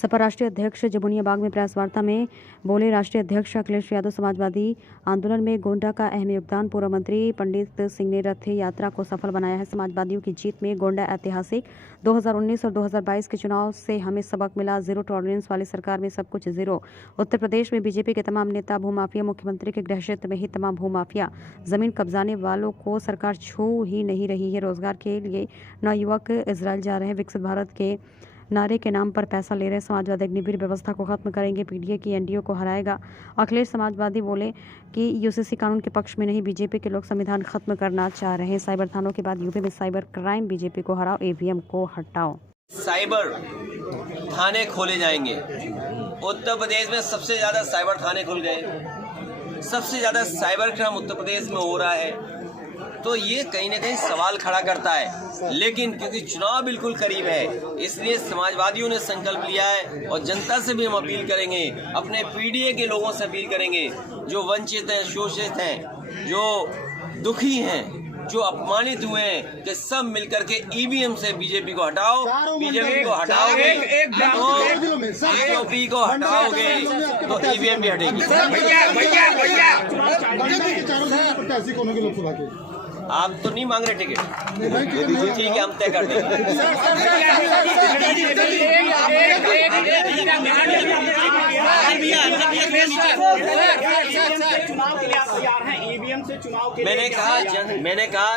सपा राष्ट्रीय अध्यक्ष जमुनिया बाग में प्रेस वार्ता में बोले। राष्ट्रीय अध्यक्ष अखिलेश यादव समाजवादी आंदोलन में गोंडा का अहम योगदान। पूर्व मंत्री पंडित सिंह ने रथ यात्रा को सफल बनाया है। समाजवादियों की जीत में गोंडा ऐतिहासिक। 2019 और 2022 के चुनाव से हमें सबक मिला। जीरो टॉलरेंस वाली सरकार में सब कुछ जीरो। उत्तर प्रदेश में बीजेपी के तमाम नेता भूमाफिया, मुख्यमंत्री के गृह क्षेत्र में ही तमाम भूमाफिया, जमीन कब्जाने वालों को सरकार छू ही नहीं रही है। रोजगार के लिए नौयुवक इजराइल जा रहे हैं। विकसित भारत के नारे के नाम पर पैसा ले रहे समाजवादी अग्निवीर व्यवस्था को खत्म करेंगे। पीडीए की एनडीओ को हराएगा। अखिलेश समाजवादी बोले कि यूसीसी कानून के पक्ष में नहीं, बीजेपी के लोग संविधान खत्म करना चाह रहे हैं। साइबर थानों के बाद यूपी में साइबर क्राइम। बीजेपी को हराओ, ईवीएम को हटाओ। साइबर थाने खोले जाएंगे। उत्तर प्रदेश में सबसे ज्यादा साइबर थाने खुल गए। सबसे ज्यादा साइबर क्राइम उत्तर प्रदेश में हो रहा है। तो ये कहीं ना कहीं सवाल खड़ा करता है। लेकिन क्योंकि चुनाव बिल्कुल करीब है, इसलिए समाजवादियों ने संकल्प लिया है और जनता से भी हम अपील करेंगे, अपने पीडीए के लोगों से अपील करेंगे, जो वंचित हैं, शोषित हैं, जो दुखी हैं, जो अपमानित हुए हैं, कि सब मिलकर के ईवीएम से बीजेपी को हटाओ। बीजेपी को हटाओगे तो बीजेपी को हटाओगे तो ईवीएम भी हटेगी। आप तो नहीं मांग रहे टिकट, ठीक है, हम तय कर देंगे। मैंने कहा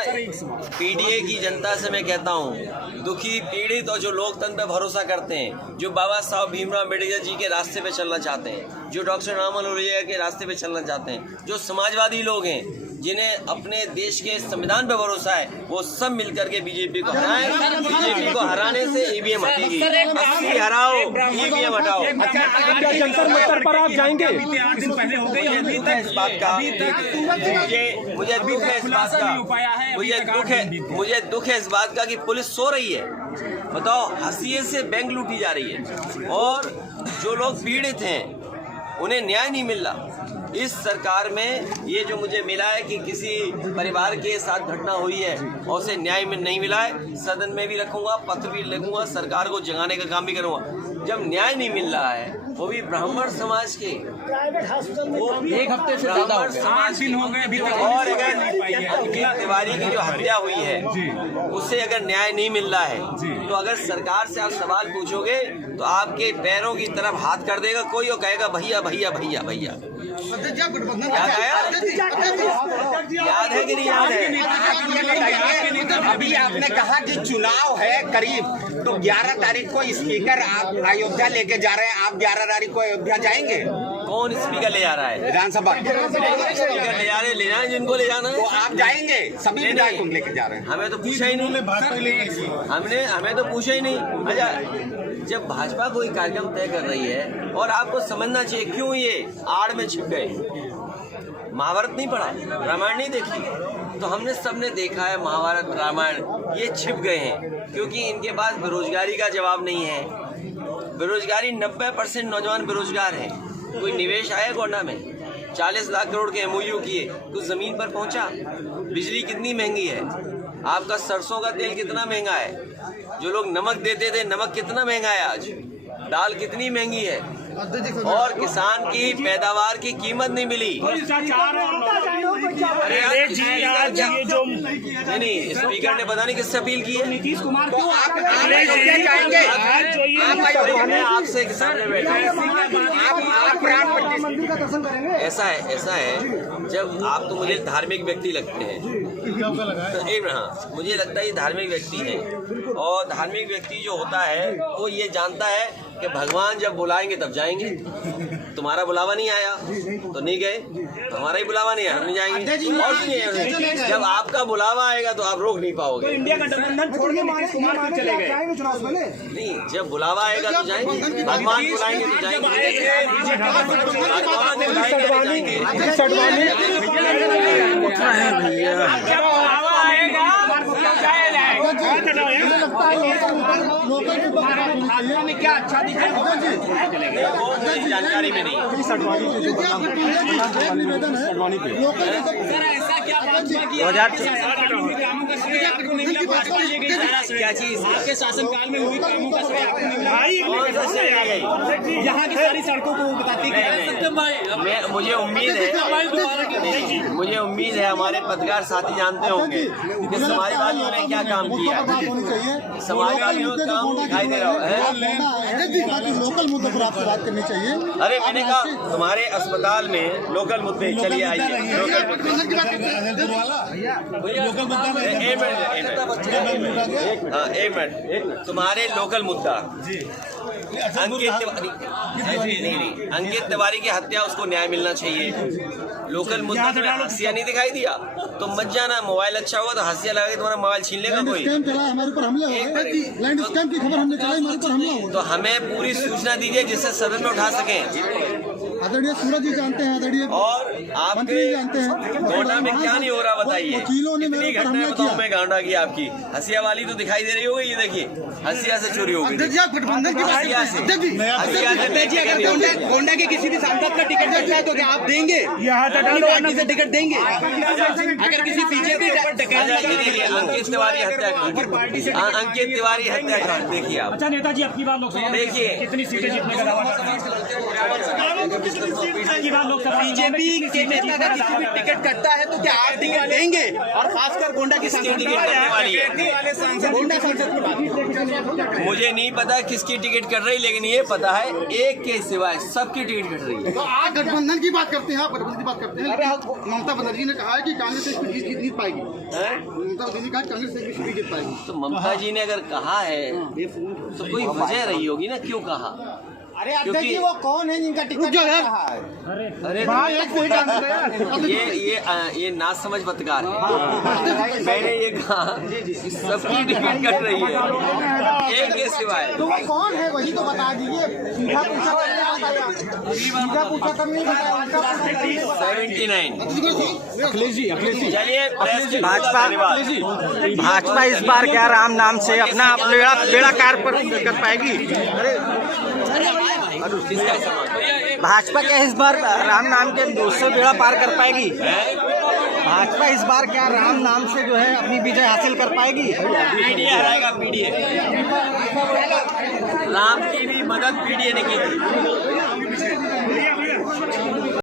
पीडीए की जनता से मैं कहता हूँ, दुखी, पीड़ित और जो लोकतंत्र पे भरोसा करते हैं, जो बाबा साहब भीमराव अम्बेडकर जी के रास्ते पे चलना चाहते हैं, जो डॉक्टर राममनोहर लोहिया के रास्ते पे चलना चाहते हैं, जो समाजवादी लोग हैं, जिन्हें अपने देश के संविधान पर भरोसा है, वो सब मिलकर के बीजेपी को हराएं। बीजेपी को हराने से ईवीएम हटेगी। 80 हराओ, ईवीएम हटाओ। जंतर मंतर पर आप जाएंगे? मुझे दुख है इस बात का, मुझे दुख है इस बात का, मुझे दुख है इस बात का कि पुलिस सो रही है। बताओ, हंसिए से बैंक लूटी जा रही है और जो लोग पीड़ित हैं उन्हें न्याय नहीं मिल रहा। इस सरकार में ये जो मुझे मिला है कि किसी परिवार के साथ घटना हुई है और उसे न्याय में नहीं मिला है, सदन में भी रखूंगा, पत्र भी लिखूंगा, सरकार को जगाने का काम भी करूंगा। जब न्याय नहीं मिल रहा है, वो भी ब्राह्मण समाज के, एक हफ्ते से ज्यादा हो गए और अगर अंकित तिवारी की जो हत्या हुई है उससे अगर न्याय नहीं मिल रहा है, तो अगर सरकार से आप सवाल पूछोगे तो आपके पैरों की तरफ हाथ कर देगा कोई और कहेगा भैया भैया भैया भैया। याद है कि नहीं याद है? अभी आपने कहा कि चुनाव है करीब, तो 11 तारीख को स्पीकर आप अयोध्या लेके जा रहे हैं। आप 11 तारीख को अयोध्या जाएंगे? कौन स्पीकर ले जा रहा है? विधानसभा स्पीकर ले जा रहे, ले जाए जिनको ले जाना है। तो आप जाएंगे? सभी विधायकों लेके जा रहे हैं। हमें तो पूछा ही नहीं, हमें तो पूछा ही नहीं। अच्छा, जब भाजपा कोई कार्यक्रम तय कर रही है और आपको समझना चाहिए क्यों ये आड़ में छिप गए। महाभारत नहीं पढ़ा, रामायण नहीं देखी, तो हमने सबने देखा है महाभारत रामायण। ये छिप गए हैं क्योंकि इनके पास बेरोजगारी का जवाब नहीं है। बेरोजगारी 90% नौजवान बेरोजगार हैं। कोई निवेश आया गोंडा में? 40 लाख करोड़ के एमओयू किए, कुछ जमीन पर पहुंचा? बिजली कितनी महंगी है? आपका सरसों का तेल कितना महंगा है? जो लोग नमक देते थे, नमक कितना महंगा है आज? दाल कितनी महंगी है? और किसान की पैदावार की कीमत नहीं मिली। नहीं, स्पीकर ने पता नहीं किससे अपील की है। नीतीश कुमार को आपसे सामने बैठे, ऐसा है जब आप तो मुझे धार्मिक व्यक्ति लगते हैं, तो हाँ, मुझे लगता है ये धार्मिक व्यक्ति है। और धार्मिक व्यक्ति जो होता है वो ये जानता है कि भगवान जब बुलाएंगे तब जाएंगे। तुम्हारा बुलावा नहीं आया तो नहीं गए, तो हमारा ही बुलावा नहीं आया, हम नहीं जाएंगे। और सुनिए, जब आपका बुलावा आएगा तो आप रोक नहीं पाओगे। इंडिया का गठबंधन छोड़ के नीतीश कुमार क्यों चले गए? नहीं, जब बुलावा आएगा तो जाएंगे, भगवान बुलाएंगे तो जाएंगे, भगवान बुलाएंगे तो जाएंगे। भाजपा में क्या अच्छा दिखा वो मुझे जानकारी में नहीं। सर, ऐसा क्या क्या चीज आपके शासनकाल में हुई कामों का श्रेय आपको मिल रहा है। कौन सा श्रेय आ गई? यहाँ की सारी सड़कों को बताती है। मुझे उम्मीद है हमारे पत्रकार साथी जानते होंगे कि समाजवादियों ने क्या काम किया। समाजवादियों का काम दिखाई दे रहा है। लोकल मुद्दों पर आपसे बात करनी चाहिए। अरे मैंने कहा तुम्हारे अस्पताल में लोकल मुद्दे, चलिए आइए लोकल मुद्दे। एक मिनट, तुम्हारे लोकल मुद्दा अंकित तिवारी की हत्या, उसको न्याय मिलना चाहिए। लोकल मुद्दा तुम्हें हंसिया नहीं दिखाई दिया? तो मत जाना, मोबाइल अच्छा होगा तो हंसिया लगा के तुम्हारा मोबाइल छीन लेगा कोई। हमारे ऊपर हमला हुआ है, लैंड स्कैम की खबर हमने चलाई, हमारे ऊपर हमला हुआ। तो हमें पूरी सूचना दीजिए जिससे सदन में उठा सकें। आदरणीय सूरज जी जानते हैं, आदरणीय और मंत्री जी जानते आपके हैं गोंडा में क्या नहीं हो रहा बताइए। वकीलों ने मेरे कितनी ऊपर घटनाएं हमला बताऊं किया। मैं गांडा की आपकी? हंसिया वाली तो दिखाई दे रही होगी, ये देखिए हंसिया से चोरी होगी। गठबंधन की हंसिया से अगर गोंडा के किसी भी सांसद का टिकट कटता है तो क्या आप देंगे? अपनी पार्टी से टिकट देंगे? अगर किसी बीजेपी अंकित तिवारी हत्याकांड, अंकित तिवारी हत्याकांड देखिए आप। अच्छा नेताजी, आपकी बार लोकसभा में देखिए कितनी सीटें जीतने का दावा लोकसभा बीजेपी के नेता का किसी भी टिकट कटता है तो क्या आप टिकट देंगे? और खासकर गोंडा की सांसद टिकट कटने वाली है? गोंडा सांसद की बात। मुझे नहीं पता किसकी टिकट कट रही, लेकिन ये पता है एक के सिवाय सबकी टिकट कट रही है। तो आप गठबंधन की बात करते हैं, आप गठबंधन की बात करते हैं। ममता बनर्जी ने कहा है कि कांग्रेस एक भी जीत नहीं पाएगी। ममता बनर्जी ने कहा कांग्रेस एक भी जीत पाएगी। तो ममता जी ने अगर कहा है तो कोई वजह रही होगी ना, क्यों कहा? अरे अध्यक्ष जी, वो कौन है जिनका टिकट कट रहा है? अरे ये ना समझ पत्रकार है। मैंने ये कहा कि सबकी टिकट कट रही है एक के सिवाय। तो वो कौन है वही तो बता दीजिए। सीधा पूछा तब नहीं बताया। 79। अखिलेश जी चलिए भाजपा इस बार क्या राम नाम से अपना बेड़ा पार कर पाएगी? भाजपा क्या इस बार राम नाम के दूसरे बेड़ा पार कर पाएगी? भाजपा इस बार क्या राम नाम से जो है अपनी विजय हासिल कर पाएगी? PDA हराएगा, PDA. राम की भी मदद पीडीए ने की थी।